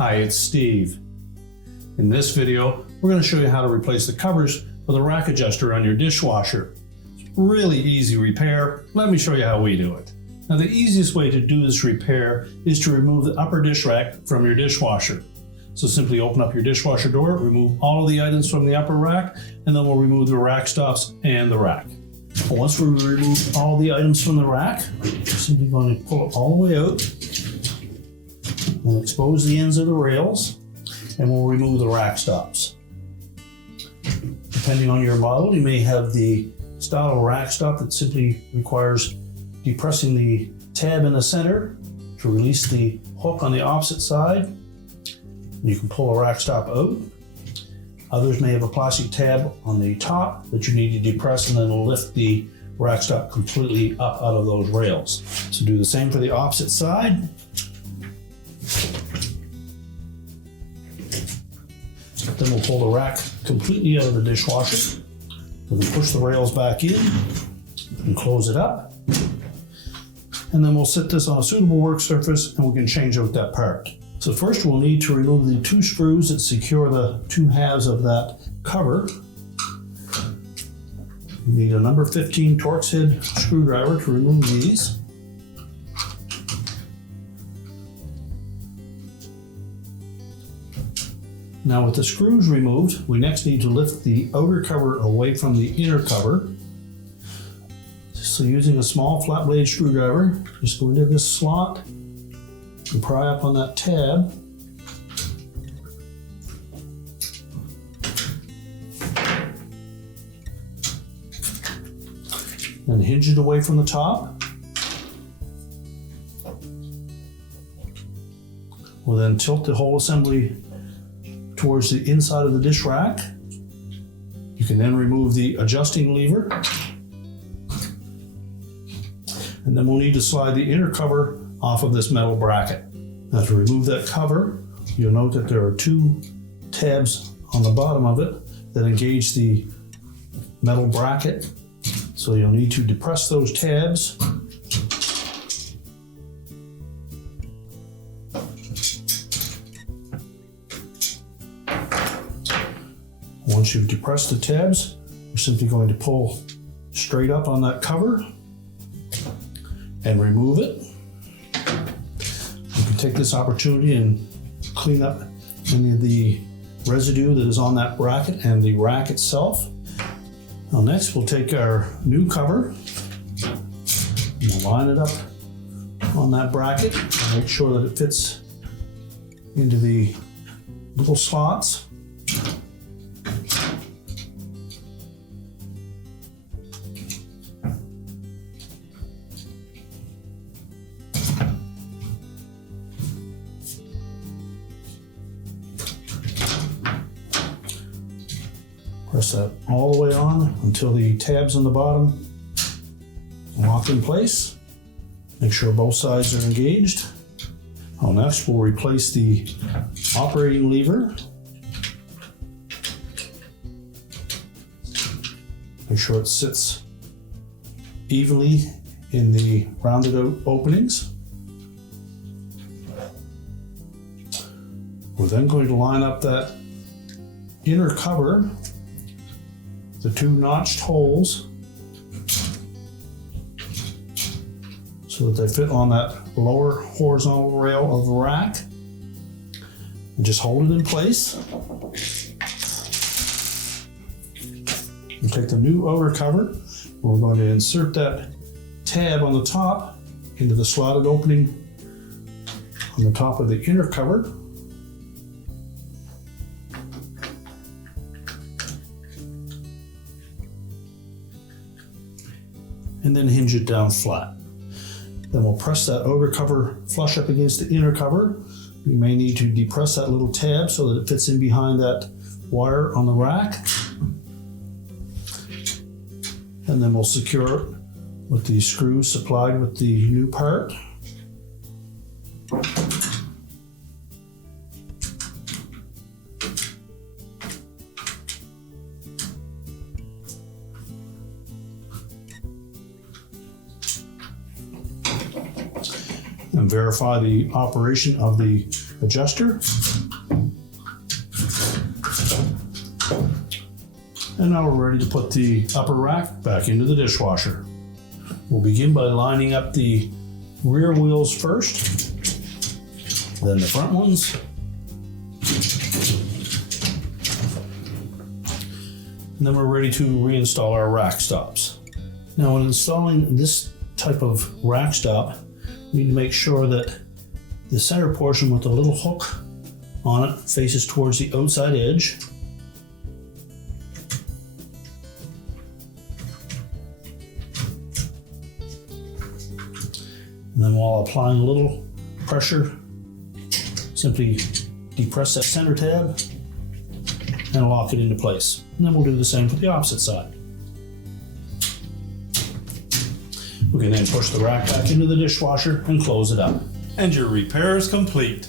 Hi, it's Steve. In this video, we're going to show you how to replace the covers for the rack adjuster on your dishwasher. It's really easy repair. Let me show you how we do it. Now, the easiest way to do this repair is to remove the upper dish rack from your dishwasher. So simply open up your dishwasher door, remove all of the items from the upper rack, and then we'll remove the rack stops and the rack. Once we remove all the items from the rack, we're simply going to pull it all the way out and expose the ends of the rails, and we'll remove the rack stops. Depending on your model, you may have the style of rack stop that simply requires depressing the tab in the center to release the hook on the opposite side. You can pull a rack stop out. Others may have a plastic tab on the top that you need to depress and then lift the rack stop completely up out of those rails. So do the same for the opposite side. Then we'll pull the rack completely out of the dishwasher. We'll push the rails back in and close it up. And then we'll set this on a suitable work surface and we can change out that part. So first we'll need to remove the two screws that secure the two halves of that cover. You need a number 15 Torx head screwdriver to remove these. Now with the screws removed, we next need to lift the outer cover away from the inner cover. So using a small flat blade screwdriver, just go into this slot and pry up on that tab. And hinge it away from the top. We'll then tilt the whole assembly towards the inside of the dish rack. You can then remove the adjusting lever. And then we'll need to slide the inner cover off of this metal bracket. Now to remove that cover, you'll note that there are two tabs on the bottom of it that engage the metal bracket. So you'll need to depress those tabs. Once you've depressed the tabs, we're simply going to pull straight up on that cover and remove it. You can take this opportunity and clean up any of the residue that is on that bracket and the rack itself. Now next we'll take our new cover and we'll line it up on that bracket and make sure that it fits into the little slots. Press that all the way on until the tabs on the bottom lock in place. Make sure both sides are engaged. Now next we'll replace the operating lever. Make sure it sits evenly in the rounded out openings. We're then going to line up that inner cover, the two notched holes, so that they fit on that lower horizontal rail of the rack, and just hold it in place. You take the new outer cover, and we're going to insert that tab on the top into the slotted opening on the top of the inner cover. And then hinge it down flat. Then we'll press that outer cover flush up against the inner cover. We may need to depress that little tab so that it fits in behind that wire on the rack. And then we'll secure it with the screws supplied with the new part. and verify the operation of the adjuster. And now we're ready to put the upper rack back into the dishwasher. We'll begin by lining up the rear wheels first, then the front ones, and then we're ready to reinstall our rack stops. Now, when installing this type of rack stop, you need to make sure that the center portion with the little hook on it faces towards the outside edge. And then while applying a little pressure, simply depress that center tab and lock it into place. And then we'll do the same for the opposite side. We can then push the rack back into the dishwasher and close it up. And your repair is complete.